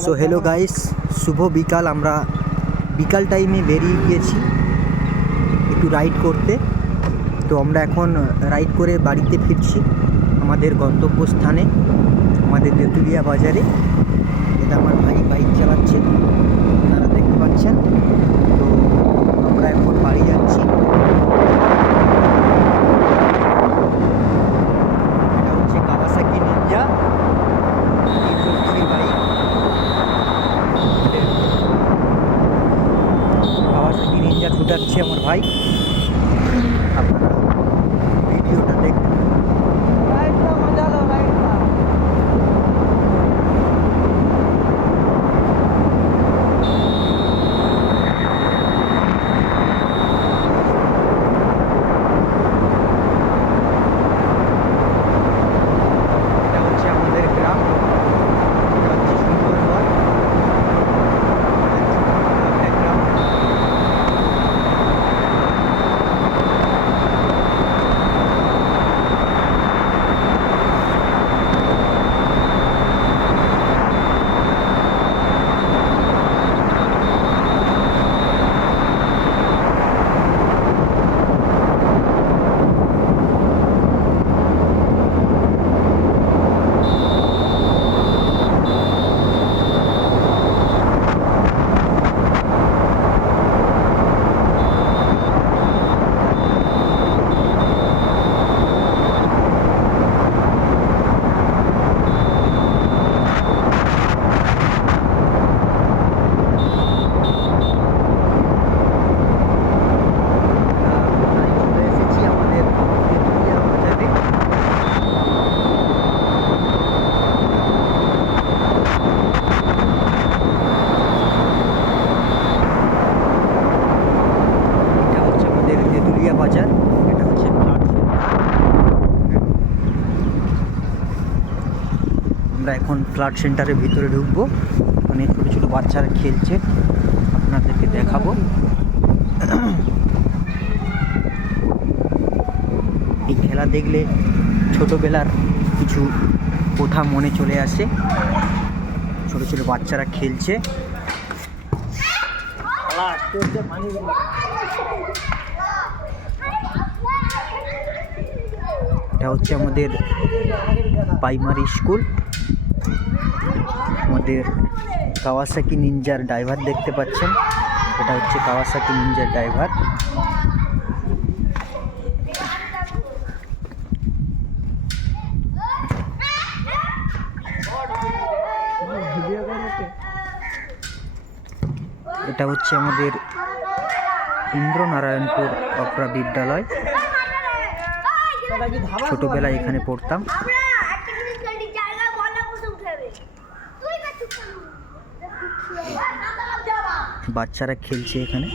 So hello guys, শুভ বিকাল। আমরা বিকাল টাইমে বেরিয়ে গিয়েছি একটু রাইড করতে। তো আমরা এখন রাইড করে বাড়িতে ফিরছি আমাদের গন্তব্যস্থানে, আমাদের তেঁতুলিয়া বাজারে। এটা আমার ভাই বাইক চালাচ্ছে, আপনারা দেখতে পাচ্ছেন। তো আমরা এখন বাড়ি যাচ্ছি। এটা হচ্ছে Kawasaki Ninja 350 bike. Kawasaki Ninja ছুটাচ্ছে আমার ভাই। আপনারা ভিডিওটা দেখুন। এটা হচ্ছে আমাদের গ্রাম, এটা হচ্ছে সুন্দরবন। একটা গ্রাম। চলে এসেছি আমাদের তেঁতুলিয়া বাজারে। এটা হচ্ছে আমাদের তেঁতুলিয়া বাজার। এটা হচ্ছে ফ্ল্যাট সেন্টার। আমরা এখন ফ্ল্যাট সেন্টারের ভিতরে ঢুকবো। মানে ছোটো ছোটো বাচ্চারা খেলছে, আপনাদেরকে দেখাবো। এই খেলা দেখলে ছোটোবেলার কিছু কথা মনে চলে আসে। ছোটো ছোটো বাচ্চারা খেলছে। এটা হচ্ছে আমাদের প্রাইমারি স্কুল। আমাদের কাওয়াসাকি নিনজার ড্রাইভার দেখতে পাচ্ছেন। এটা হচ্ছে কাওয়াসাকি নিনজার ড্রাইভার। এটা হচ্ছে আমাদের ইন্দ্রনারায়ণপুর অপরা বিদ্যালয়। ছোটবেলায় এখানে পড়তাম। বাচ্চারা খেলছে এখানে।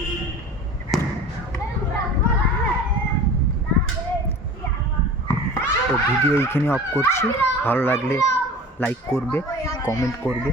তো ভিডিও এইখানে অফ করছি। ভালো লাগলে লাইক করবে, কমেন্ট করবে।